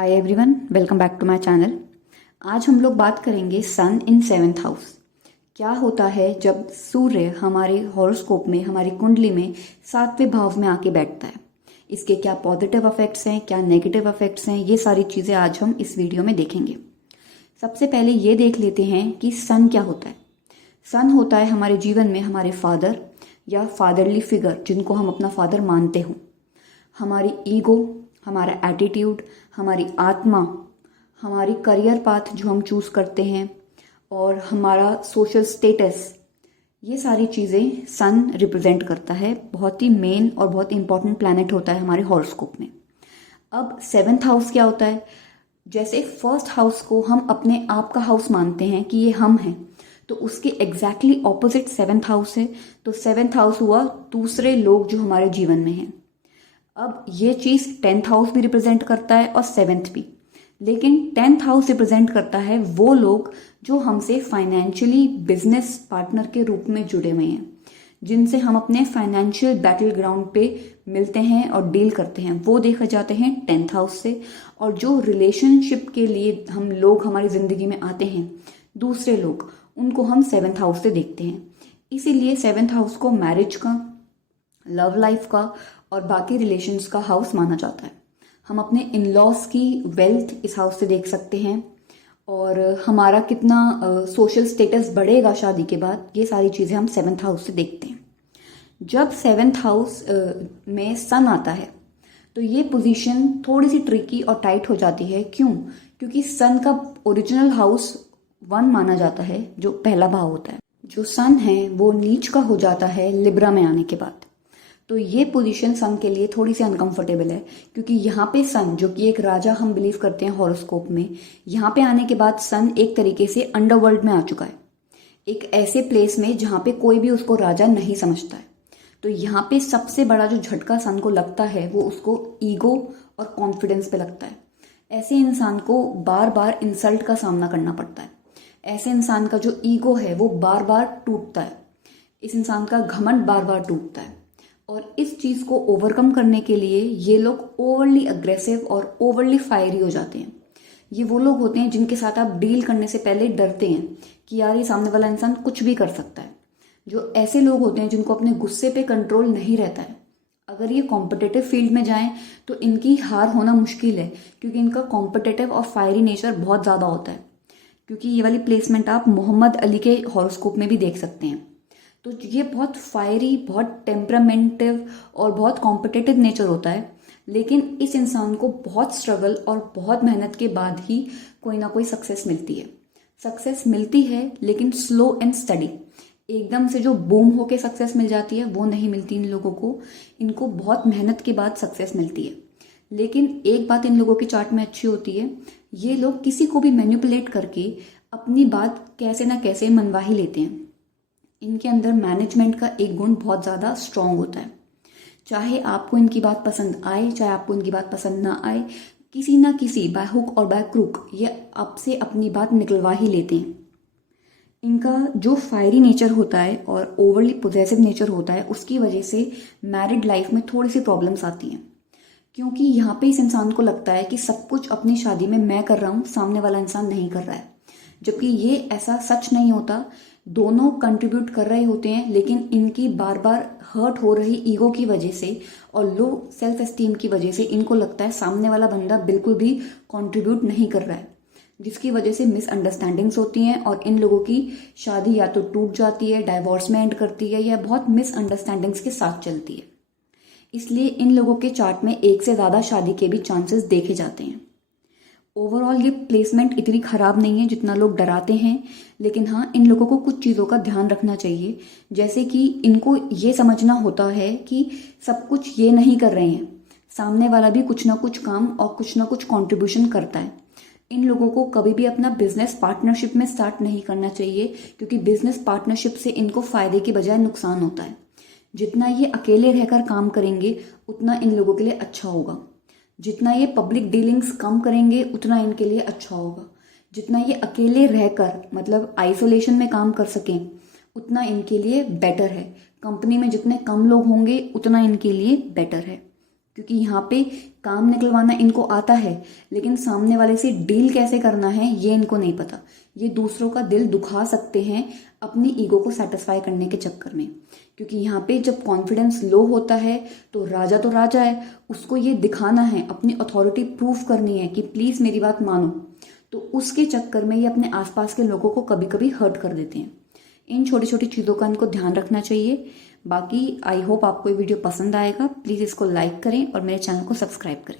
Hi everyone, welcome back to my channel. आज हम लोग बात करेंगे सन इन सेवेंथ हाउस। क्या होता है जब सूर्य हमारे हॉरोस्कोप में, हमारी कुंडली में 7वें भाव में आके बैठता है। इसके क्या पॉजिटिव इफेक्ट्स हैं, क्या नेगेटिव इफेक्ट्स हैं, ये सारी चीज़ें आज हम इस वीडियो में देखेंगे। सबसे पहले ये देख लेते हैं कि सन क्या होता है। सन होता है हमारे जीवन में हमारे फादर या फादरली फिगर, जिनको हम अपना फादर मानते हो। हमारी ईगो, हमारा एटीट्यूड, हमारी आत्मा, हमारी करियर पाथ जो हम चूज़ करते हैं, और हमारा सोशल स्टेटस, ये सारी चीज़ें सन रिप्रेजेंट करता है। बहुत ही मेन और बहुत इंपॉर्टेंट प्लैनेट होता है हमारे हॉरोस्कोप में। अब सेवेंथ हाउस क्या होता है? जैसे फर्स्ट हाउस को हम अपने आप का हाउस मानते हैं कि ये हम हैं, तो उसके एग्जैक्टली ऑपोजिट सेवेंथ हाउस है। तो सेवेंथ हाउस हुआ दूसरे लोग जो हमारे जीवन में हैं। अब ये चीज़ टेंथ हाउस भी रिप्रेजेंट करता है और सेवेंथ भी, लेकिन टेंथ हाउस रिप्रेजेंट करता है वो लोग जो हमसे फाइनेंशियली बिजनेस पार्टनर के रूप में जुड़े हुए हैं, जिनसे हम अपने फाइनेंशियल बैटल ग्राउंड पे मिलते हैं और डील करते हैं। वो देखे जाते हैं टेंथ हाउस से। और जो रिलेशनशिप के लिए हम लोग हमारी ज़िंदगी में आते हैं, दूसरे लोग, उनको हम सेवेंथ हाउस से देखते हैं। इसीलिए सेवेंथ हाउस को मैरिज का, लव लाइफ का और बाकी रिलेशंस का हाउस माना जाता है। हम अपने इन लॉज की वेल्थ इस हाउस से देख सकते हैं, और हमारा कितना सोशल स्टेटस बढ़ेगा शादी के बाद, ये सारी चीज़ें हम सेवेंथ हाउस से देखते हैं। जब सेवेंथ हाउस में सन आता है तो ये पोजीशन थोड़ी सी ट्रिकी और टाइट हो जाती है। क्यों? क्योंकि सन का ओरिजिनल हाउस 1 माना जाता है, जो पहला भाव होता है। जो सन है वो नीच का हो जाता है लिब्रा में आने के बाद। तो ये पोजीशन सन के लिए थोड़ी सी अनकंफर्टेबल है, क्योंकि यहाँ पे सन, जो कि एक राजा हम बिलीव करते हैं हॉरोस्कोप में, यहाँ पे आने के बाद सन एक तरीके से अंडरवर्ल्ड में आ चुका है, एक ऐसे प्लेस में जहाँ पे कोई भी उसको राजा नहीं समझता है। तो यहाँ पे सबसे बड़ा जो झटका सन को लगता है वो उसको ईगो और कॉन्फिडेंस पे लगता है। ऐसे इंसान को बार बार इंसल्ट का सामना करना पड़ता है। ऐसे इंसान का जो ईगो है वो बार बार टूटता है। इस इंसान का घमंड बार बार टूटता है। और इस चीज़ को ओवरकम करने के लिए ये लोग ओवरली अग्रेसिव और ओवरली फायरी हो जाते हैं। ये वो लोग होते हैं जिनके साथ आप डील करने से पहले डरते हैं कि यार ये सामने वाला इंसान कुछ भी कर सकता है। जो ऐसे लोग होते हैं जिनको अपने गुस्से पे कंट्रोल नहीं रहता है, अगर ये कॉम्पिटिटिव फील्ड में जाएं तो इनकी हार होना मुश्किल है, क्योंकि इनका कॉम्पिटिटिव और फायरी नेचर बहुत ज़्यादा होता है। क्योंकि ये वाली प्लेसमेंट आप मोहम्मद अली के हॉरोस्कोप में भी देख सकते हैं। तो ये बहुत फायरी, बहुत टेम्परामेंटिव और बहुत कॉम्पिटिटिव नेचर होता है। लेकिन इस इंसान को बहुत स्ट्रगल और बहुत मेहनत के बाद ही कोई ना कोई सक्सेस मिलती है। सक्सेस मिलती है, लेकिन स्लो एंड स्टडी। एकदम से जो बूम होके सक्सेस मिल जाती है वो नहीं मिलती इन लोगों को। इनको बहुत मेहनत के बाद सक्सेस मिलती है। लेकिन एक बात इन लोगों की चार्ट में अच्छी होती है, ये लोग किसी को भी मैनिपुलेट करके अपनी बात कैसे ना कैसे मनवा ही लेते हैं। इनके अंदर मैनेजमेंट का एक गुण बहुत ज़्यादा स्ट्रांग होता है। चाहे आपको इनकी बात पसंद आए, चाहे आपको इनकी बात पसंद ना आए, किसी ना किसी बाय हुक और बाय क्रूक ये आपसे अपनी बात निकलवा ही लेते हैं। इनका जो फायरी नेचर होता है और ओवरली पोजेसिव नेचर होता है, उसकी वजह से मैरिड लाइफ में थोड़ी सी प्रॉब्लम्स आती हैं। क्योंकि यहाँ पे इस इंसान को लगता है कि सब कुछ अपनी शादी में मैं कर रहा हूँ, सामने वाला इंसान नहीं कर रहा है। जबकि ये ऐसा सच नहीं होता। दोनों कंट्रीब्यूट कर रहे होते हैं, लेकिन इनकी बार बार हर्ट हो रही ईगो की वजह से और लो सेल्फ एस्टीम की वजह से इनको लगता है सामने वाला बंदा बिल्कुल भी कंट्रीब्यूट नहीं कर रहा है, जिसकी वजह से मिसअंडरस्टैंडिंग्स होती हैं और इन लोगों की शादी या तो टूट जाती है, डाइवोर्स में एंड करती है, या बहुत मिसअंडरस्टैंडिंग्स के साथ चलती है। इसलिए इन लोगों के चार्ट में एक से ज़्यादा शादी के भी चांसेस देखे जाते हैं। ओवरऑल ये प्लेसमेंट इतनी ख़राब नहीं है जितना लोग डराते हैं। लेकिन हाँ, इन लोगों को कुछ चीज़ों का ध्यान रखना चाहिए। जैसे कि इनको ये समझना होता है कि सब कुछ ये नहीं कर रहे हैं, सामने वाला भी कुछ ना कुछ काम और कुछ ना कुछ कंट्रीब्यूशन करता है। इन लोगों को कभी भी अपना बिजनेस पार्टनरशिप में स्टार्ट नहीं करना चाहिए, क्योंकि बिजनेस पार्टनरशिप से इनको फ़ायदे की बजाय नुकसान होता है। जितना ये अकेले रहकर काम करेंगे उतना इन लोगों के लिए अच्छा होगा। जितना ये पब्लिक डीलिंग्स कम करेंगे उतना इनके लिए अच्छा होगा। जितना ये अकेले रहकर, मतलब आइसोलेशन में काम कर सकें, उतना इनके लिए बेटर है। कंपनी में जितने कम लोग होंगे उतना इनके लिए बेटर है। क्योंकि यहाँ पे काम निकलवाना इनको आता है, लेकिन सामने वाले से डील कैसे करना है ये इनको नहीं पता। ये दूसरों का दिल दुखा सकते हैं अपनी ईगो को सेटिस्फाई करने के चक्कर में, क्योंकि यहाँ पे जब कॉन्फिडेंस लो होता है तो राजा है, उसको ये दिखाना है, अपनी अथॉरिटी प्रूफ करनी है कि प्लीज़ मेरी बात मानो। तो उसके चक्कर में ये अपने आसपास के लोगों को कभी कभी हर्ट कर देते हैं। इन छोटी छोटी चीज़ों का इनको ध्यान रखना चाहिए। बाकी आई होप आपको ये वीडियो पसंद आएगा। प्लीज़ इसको लाइक करें और मेरे चैनल को सब्सक्राइब करें।